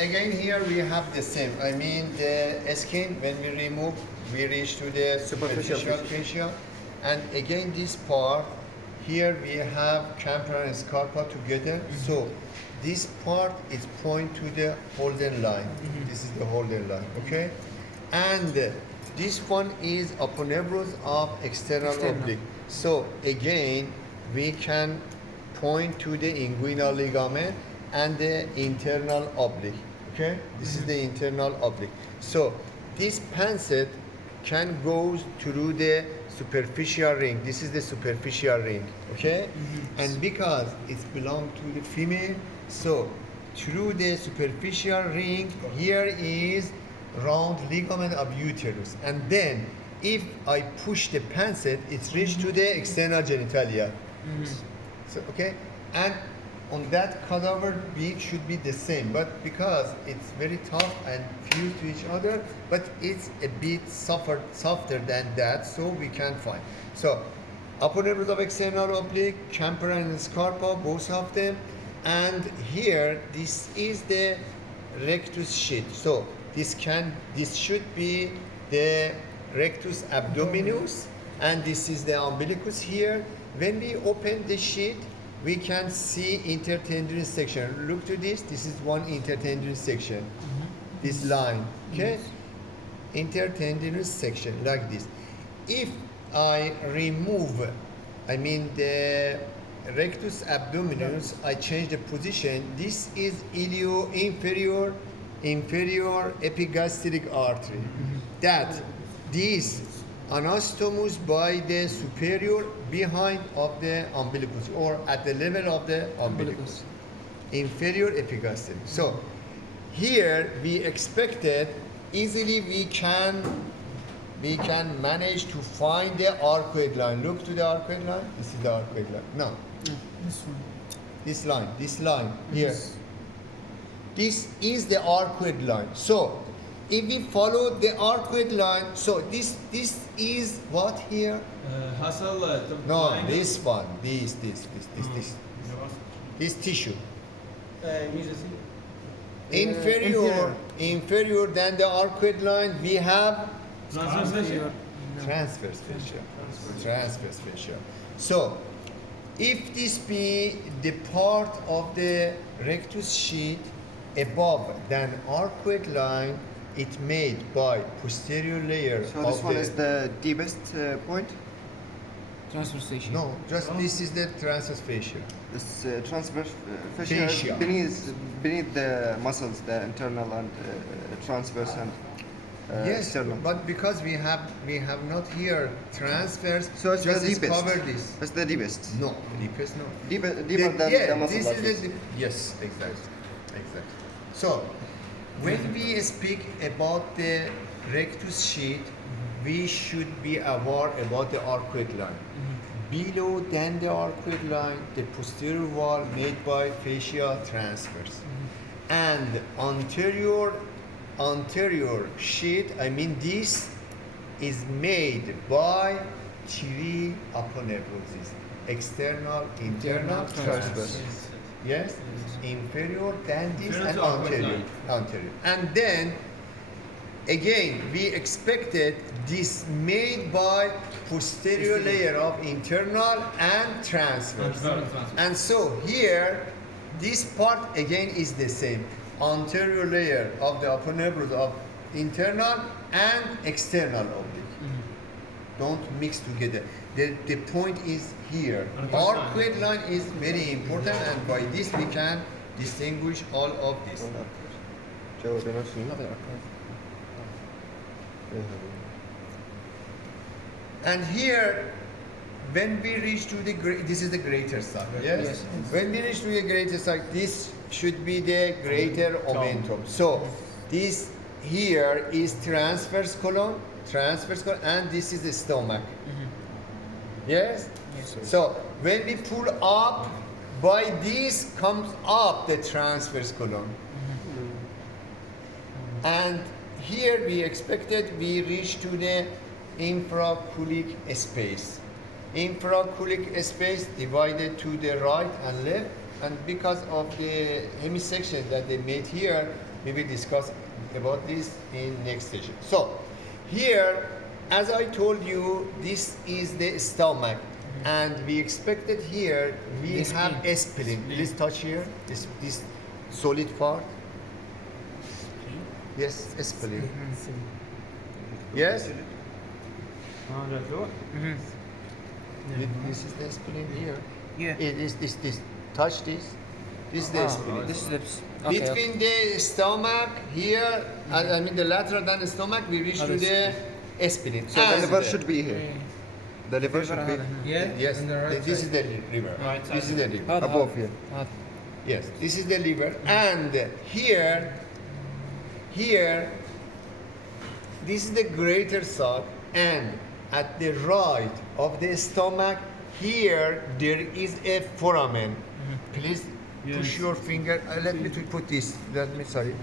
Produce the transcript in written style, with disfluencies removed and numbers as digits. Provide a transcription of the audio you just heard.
again here we have the same. I mean the skin, when we remove, we reach to the superficial fascia. And again this part, here we have camera and scarpa together. So this part is point to the Holden line. This is the Holden line, okay? And this one is aponeuros of external oblique. So again, we can point to the inguinal ligament and the internal oblique, okay? This is the internal oblique. So this pancet can go through the superficial ring. This is the superficial ring, okay? And because it belongs to the female, so through the superficial ring, here is round ligament of uterus. And then if I push the pancet, it's reached to the external genitalia. So, okay? And on that cadaver beak should be the same, but because it's very tough and fused to each other, but it's a bit softer than that, so we can't find. So, aponeuros of external oblique, camper and scarpa, both of them, and here this is the rectus sheath. So this should be the rectus abdominis, and this is the umbilicus here. When we open the sheath, we can see intertendinous section. Look to this. This is one intertendinous section. This line, okay? Intertendinous section like this. If I remove, I mean the rectus abdominis, I change the position. This is inferior epigastric artery. That this anastomus by the superior behind of the umbilicus, or at the level of the umbilicus. Inferior epigastric. So here we expected easily we can manage to find the arcuate line. Look to the arcuate line. This is the arcuate line. No. This one. This line here. This is the arcuate line. So if we follow the arcuate line, so this is what here? No, this one, this tissue. Inferior than the arcuate line, we have transverse fascia. So if this be the part of the rectus sheath above than arcuate line, it made by posterior layer. So this one is the deepest point? Transverse fascia. No, just this is the transverse fascia. This transverse fascia is beneath the muscles, the internal and transverse and Yes, external. but because we have not here transverse, So it's just the deepest. cover this. It's the deepest. No, deepest no. Deeper than Yeah, the muscle. this like is this. yes, exactly. So when we speak about the rectus sheath, we should be aware about the arcuate line. Below than the arcuate line, the posterior wall made by fascia transverse, and anterior sheath, I mean this is made by three aponeuroses: external, internal, transverse. Yes, inferior than this and anterior. And then again we expected this made by posterior layer of internal and transverse. And so here this part again is the same. Anterior layer of the aponeuros of internal and external oblique. Don't mix together. The point is here. Arcuate line is very important, and by this we can distinguish all of this. And here, when we reach to the this is the greater side. Yes? When we reach to the greater side, this should be the greater omentum. So this here is transverse colon, and this is the stomach. Yes? So when we pull up, by this comes up the transverse colon. And here we expected we reach to the infraculic space. Infraculic space divided to the right and left, and because of the hemisection that they made here, We will discuss about this in next session. So here, as I told you, this is the stomach, and we expected here we The have spleen. a spleen. Please touch here. This solid part. Yes, a spleen. Yes. This is the spleen here. Yeah. It is this. Touch this. This is the spleen. This is the. Between the stomach here, I mean the lateral than the stomach, we reach to the spleen. So the And liver should be here. Yeah. The liver should be Yeah. Yes, On the right this side. is the liver. Right This side. is the liver. above here. Yes, this is the liver. And here, this is the greater sac, and at the right of the stomach, here there is a foramen. Please push your finger. Let me put this. Let me sorry.